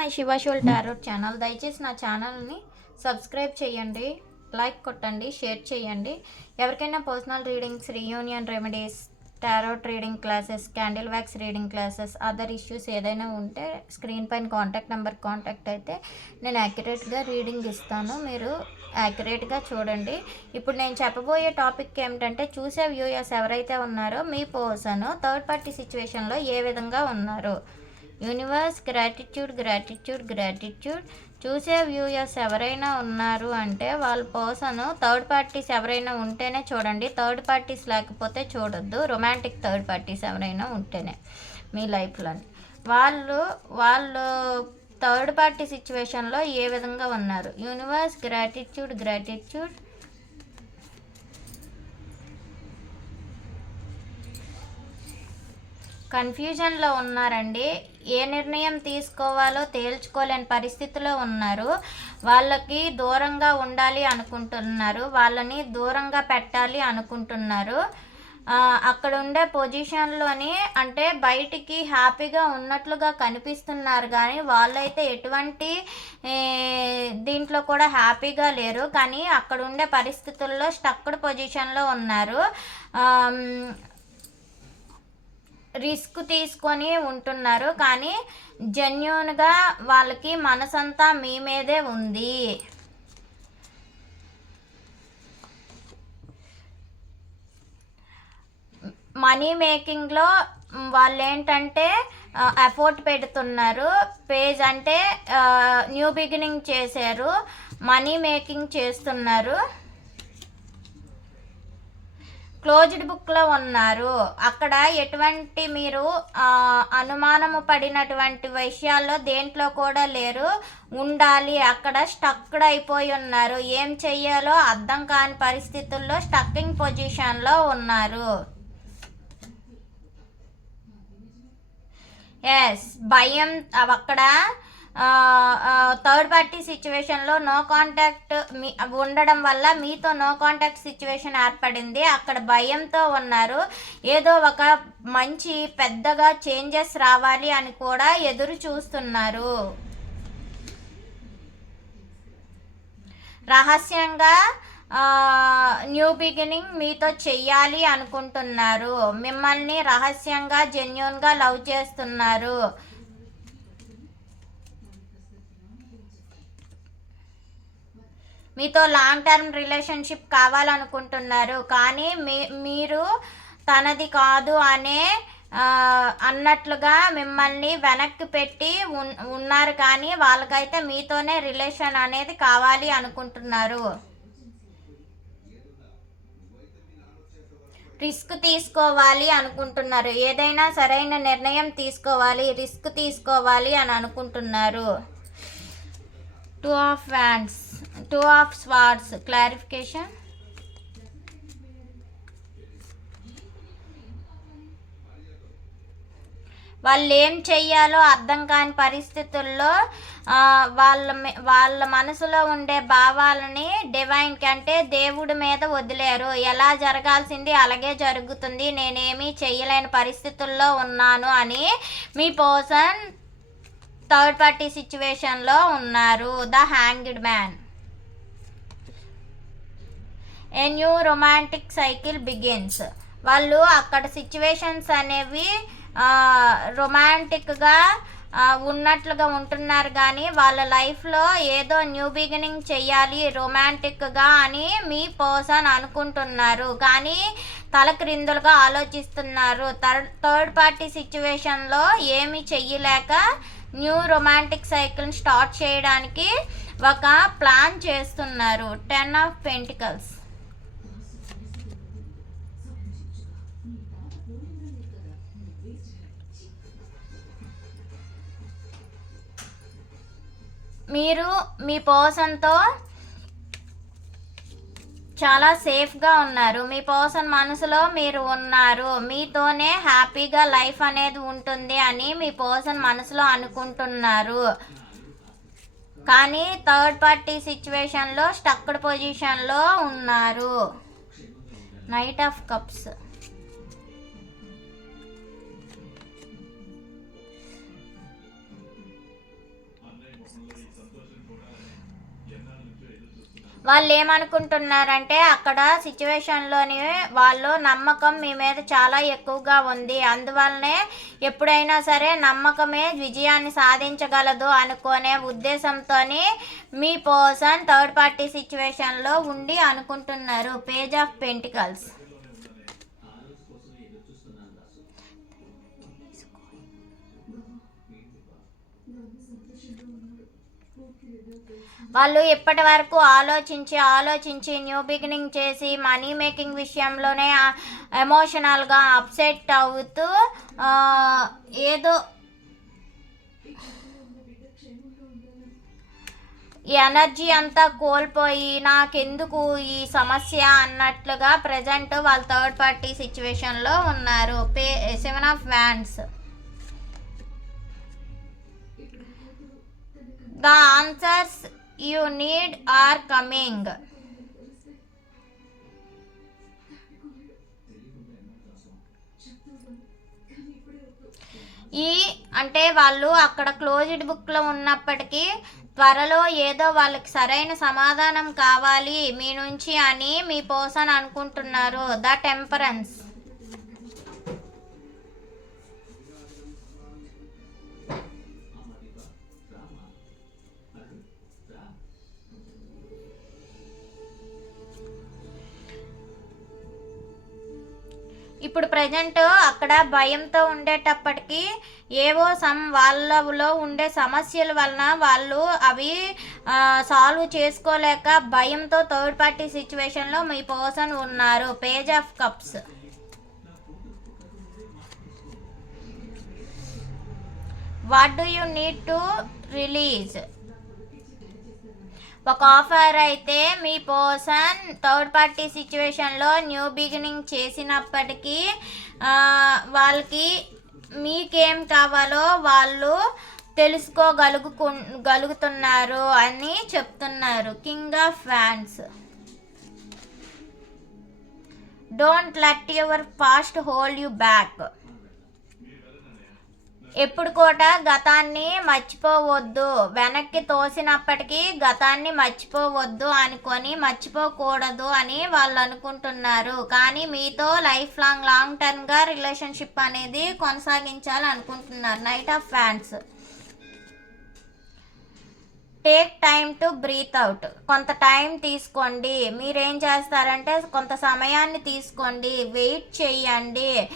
My శివశోల్ tarot channel. దయచేసి నా ఛానల్ని సబ్స్క్రైబ్ చేయండి లైక్ కొట్టండి షేర్ చేయండి. ఎవరికైనా personal readings reunion remedies tarot reading classes candle wax reading classes other issues ఏదైనా ఉంటే స్క్రీన్ పైన కాంటాక్ట్ నెంబర్ కాంటాక్ట్ అయితే నేను యాక్యురేట్గా రీడింగ్ ఇస్తాను. మీరు యాక్యురేట్గా చూడండి. ఇప్పుడు నేను చెప్పబోయే టాపిక్ ఏమిటంటే చూసే వ్యూయర్స్ ఎవరైతే ఉన్నారో మీ పర్సన్ థర్డ్ పార్టీ సిచ్యువేషన్లో ఏ విధంగా ఉన్నారు? Universe gratitude gratitude gratitude. చూసే వ్యూయర్స్ ఎవరైనా ఉన్నారు అంటే వాళ్ళ పర్సన్ థర్డ్ పార్టీస్ ఎవరైనా ఉంటేనే చూడండి. థర్డ్ పార్టీస్ లేకపోతే చూడొద్దు. రొమాంటిక్ థర్డ్ పార్టీస్ ఎవరైనా ఉంటేనే మీ లైఫ్లో వాళ్ళు వాళ్ళు థర్డ్ పార్టీ సిచ్యువేషన్లో ఏ విధంగా ఉన్నారు? Universe gratitude gratitude. కన్ఫ్యూజన్లో ఉన్నారండి. ఏ నిర్ణయం తీసుకోవాలో తేల్చుకోలేని పరిస్థితిలో ఉన్నారు. వాళ్ళకి దూరంగా ఉండాలి అనుకుంటున్నారు. వాళ్ళని దూరంగా పెట్టాలి అనుకుంటున్నారు. అక్కడ ఉండే పొజిషన్లోని అంటే బయటికి హ్యాపీగా ఉన్నట్లుగా కనిపిస్తున్నారు. కానీ వాళ్ళైతే ఎటువంటి దీంట్లో కూడా హ్యాపీగా లేరు. కానీ అక్కడ ఉండే పరిస్థితుల్లో స్టక్డ్ పొజిషన్లో ఉన్నారు. రిస్క్ తీసుకొని ఉంటున్నారు కానీ జెన్యున్గా వాళ్ళకి మనసంతా మీ మీదే ఉంది. మనీ మేకింగ్లో వాళ్ళు ఏంటంటే ఎఫోర్ట్ పెడుతున్నారు. పేజ్ అంటే న్యూ బిగినింగ్ చేశారు. మనీ మేకింగ్ చేస్తున్నారు. క్లోజ్డ్ బుక్లో ఉన్నారు. అక్కడ ఎటువంటి మీరు అనుమానము పడినటువంటి విషయాల్లో దేంట్లో కూడా లేరు. ఉండాలి అక్కడ స్టక్డ్ అయిపోయి ఉన్నారు. ఏం చెయ్యాలో అర్థం కాని పరిస్థితుల్లో స్టక్కింగ్ పొజిషన్లో ఉన్నారు. ఎస్ భయం అక్కడ థర్డ్ పార్టీ సిచ్యువేషన్లో నో కాంటాక్ట్ మీ ఉండడం వల్ల మీతో నో కాంటాక్ట్ సిచ్యువేషన్ ఏర్పడింది. అక్కడ భయంతో ఉన్నారు. ఏదో ఒక మంచి పెద్దగా చేంజెస్ రావాలి అని కూడా ఎదురు చూస్తున్నారు. రహస్యంగా న్యూ బిగినింగ్ మీతో చెయ్యాలి అనుకుంటున్నారు. మిమ్మల్ని రహస్యంగా జెన్యున్గా లవ్ చేస్తున్నారు. మీతో లాంగ్ టర్మ్ రిలేషన్షిప్ కావాలనుకుంటున్నారు. కానీ మీ మీరు తనది కాదు అనే అన్నట్లుగా మిమ్మల్ని వెనక్కి పెట్టి ఉన్- ఉన్నారు. కానీ వాళ్ళకైతే మీతోనే రిలేషన్ అనేది కావాలి అనుకుంటున్నారు. రిస్క్ తీసుకోవాలి అనుకుంటున్నారు. ఏదైనా సరైన నిర్ణయం తీసుకోవాలి రిస్క్ తీసుకోవాలి అని అనుకుంటున్నారు. టూ ఆఫ్ ఫ్యాన్స్ టూ ఆఫ్ స్వార్డ్స్ క్లారిఫికేషన్ వాళ్ళు ఏం చెయ్యాలో అర్థం కాని పరిస్థితుల్లో వాళ్ళ వాళ్ళ మనసులో ఉండే భావాలని డివైన్ కంటే దేవుడి మీద వదిలేరు. ఎలా జరగాల్సింది అలాగే జరుగుతుంది. నేనేమీ చేయలేని పరిస్థితుల్లో ఉన్నాను అని మీ పర్సన్ థర్డ్ పార్టీ సిచ్యువేషన్లో ఉన్నారు. The hanged man a new romantic cycle begins వాళ్ళు అక్కడ సిచ్యువేషన్స్ అనేవి రొమాంటిక్గా ఉన్నట్లుగా ఉంటున్నారు కానీ వాళ్ళ లైఫ్లో ఏదో న్యూ బిగినింగ్ చేయాలి రొమాంటిక్గా అని మీ పర్సన్ అనుకుంటున్నారు. కానీ తలక్రిందులుగా ఆలోచిస్తున్నారు. థర్డ్ పార్టీ సిచ్యువేషన్లో ఏమి చెయ్యలేక న్యూ రొమాంటిక్ సైకిల్ని స్టార్ట్ చేయడానికి ఒక ప్లాన్ చేస్తున్నారు. టెన్ ఆఫ్ పెంటికల్స్ మీరు మీ పర్సన్తో చాలా సేఫ్గా ఉన్నారు. మీ పర్సన్ మనసులో మీరు ఉన్నారు. మీతోనే హ్యాపీగా లైఫ్ అనేది ఉంటుంది అని మీ పర్సన్ మనసులో అనుకుంటున్నారు. కానీ థర్డ్ పార్టీ సిచ్యువేషన్లో స్టక్డ్ పొజిషన్లో ఉన్నారు. Knight of cups. వాళ్ళు ఏమనుకుంటున్నారంటే అక్కడ సిచ్యువేషన్లోని వాళ్ళు నమ్మకం మీ మీద చాలా ఎక్కువగా ఉంది. అందువల్లనే ఎప్పుడైనా సరే నమ్మకమే విజయాన్ని సాధించగలదు అనుకునే ఉద్దేశంతో మీ పర్సన్ థర్డ్ పార్టీ సిచ్యువేషన్లో ఉండి అనుకుంటున్నారు. పేజ్ ఆఫ్ పెంటికల్స్ వాళ్ళు ఇప్పటి వరకు ఆలోచించి ఆలోచించి న్యూ బిగినింగ్ చేసి మనీ మేకింగ్ విషయంలోనే ఎమోషనల్గా అప్సెట్ అవుతూ ఏదో ఈ ఎనర్జీ అంతా కోల్పోయి నాకెందుకు ఈ సమస్య అన్నట్లుగా ప్రజెంట్ వాళ్ళ థర్డ్ పార్టీ సిచ్యువేషన్లో ఉన్నారు. Pay seven of wands the answers you need are coming ఈ అంటే వాళ్ళు అక్కడ క్లోజ్డ్ బుక్లో ఉన్నప్పటికీ త్వరలో ఏదో వాళ్ళకి సరైన సమాధానం కావాలి మీ నుంచి అని మీ పర్సన్ అనుకుంటున్నారు. ద టెంపరెన్స్ ఇప్పుడు ప్రజెంట్ అక్కడ భయంతో ఉండేటప్పటికీ ఏవో సమ్ వాళ్ళలో ఉండే సమస్యల వలన వాళ్ళు అవి సాల్వ్ చేసుకోలేక భయంతో థర్డ్ పార్టీ సిచ్యువేషన్లో మీ పర్సన్ ఉన్నారు. Page of cups what do you need to release ఒక ఆఫర్ అయితే మీ పర్సన్ థర్డ్ పార్టీ సిచ్యువేషన్లో న్యూ బిగినింగ్ చేసినప్పటికీ వాళ్ళకి మీకేం కావాలో వాళ్ళు తెలుసుకోగలుగు గలుగుతున్నారు అని చెప్తున్నారు. King of fans don't let your past hold you back ఎప్పుడు కూడా గతాన్ని మర్చిపోవద్దు. వెనక్కి తోసినప్పటికీ గతాన్ని మర్చిపోవద్దు అనుకొని మర్చిపోకూడదు అని వాళ్ళు అనుకుంటున్నారు. కానీ మీతో లైఫ్ లాంగ్ లాంగ్ టర్మ్గా రిలేషన్షిప్ అనేది కొనసాగించాలి అనుకుంటున్నారు knight of fans. Take time to breathe out. కొంత టైం తీసుకోండి. మీరేం చేస్తారంటే కొంత సమయాన్ని తీసుకోండి. వెయిట్ చేయండి.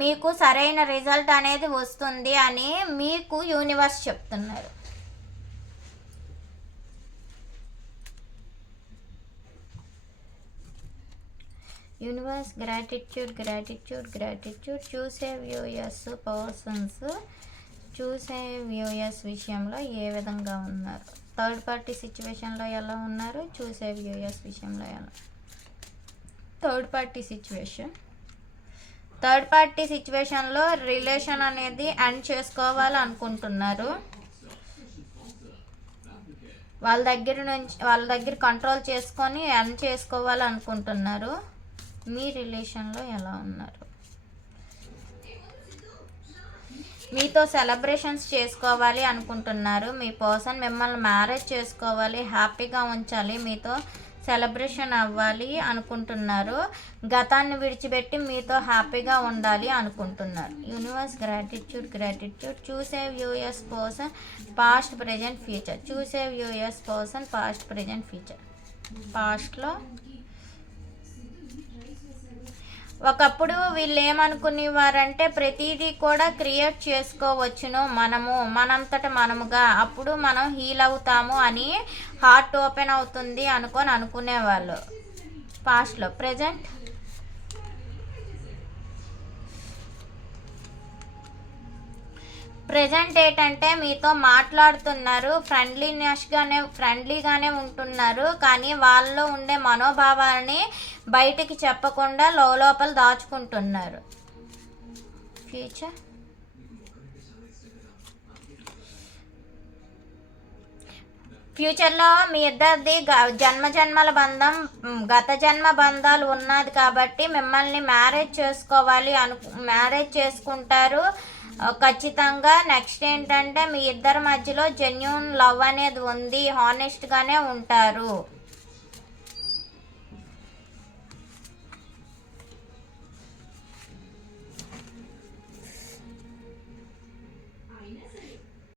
మీకు సరైన రిజల్ట్ అనేది వస్తుంది అని మీకు యూనివర్స్ చెప్తున్నారు. Universe gratitude gratitude gratitude. చూసే వ్యూయర్స్ పర్సన్స్ చూసే వ్యూయర్స్ విషయంలో ఏ విధంగా ఉన్నారు? థర్డ్ పార్టీ సిచ్యువేషన్లో ఎలా ఉన్నారు? చూసే వ్యూయర్స్ విషయంలో ఎలా? Third party situation. Third party సిచ్యువేషన్లో రిలేషన్ అనేది ఎండ్ చేసుకోవాలి అనుకుంటున్నారు వాళ్ళ దగ్గర నుంచి వాళ్ళ దగ్గర కంట్రోల్ చేసుకొని ఎండ్ చేసుకోవాలి అనుకుంటున్నారు మీ రిలేషన్లో ఎలా ఉన్నారు? మీతో సెలబ్రేషన్స్ చేసుకోవాలి అనుకుంటున్నారు. మీ పర్సన్ మిమ్మల్ని మ్యారేజ్ చేసుకోవాలి హ్యాపీగా ఉంచాలి. మీతో సెలబ్రేషన్ అవ్వాలి అనుకుంటున్నారు. గతాన్ని విడిచిపెట్టి మీతో హ్యాపీగా ఉండాలి అనుకుంటున్నారు. Universe gratitude gratitude. చూసే viewers person past present future. చూసే viewers person past present future. పాస్ట్లో ఒకప్పుడు వీళ్ళు ఏమనుకునేవారంటే ప్రతిదీ కూడా క్రియేట్ చేసుకోవచ్చును మనము మనంతట మనముగా. అప్పుడు మనం హీల్ అవుతాము అని హార్ట్ ఓపెన్ అవుతుంది అనుకొని అనుకునేవాళ్ళు. పాస్ట్లో ప్రజెంట్. ప్రజెంట్ ఏంటంటే మీతో మాట్లాడుతున్నారు ఫ్రెండ్లీనెస్గానే ఫ్రెండ్లీగానే ఉంటున్నారు కానీ వాళ్ళలో ఉండే మనోభావాలని బయటికి చెప్పకుండా లోపల దాచుకుంటున్నారు. ఫ్యూచర్ ఫ్యూచర్లో మీ ఇద్దరిది గ- జన్మ జన్మల బంధం గత జన్మ బంధాలు ఉన్నది కాబట్టి మిమ్మల్ని మ్యారేజ్ చేసుకోవాలి అను మ్యారేజ్ చేసుకుంటారు. ఖచ్చితంగా నెక్స్ట్ ఏంటంటే మీ ఇద్దరి మధ్యలో జెన్యున్ లవ్ అనేది ఉంది హానెస్ట్గానే ఉంటారు.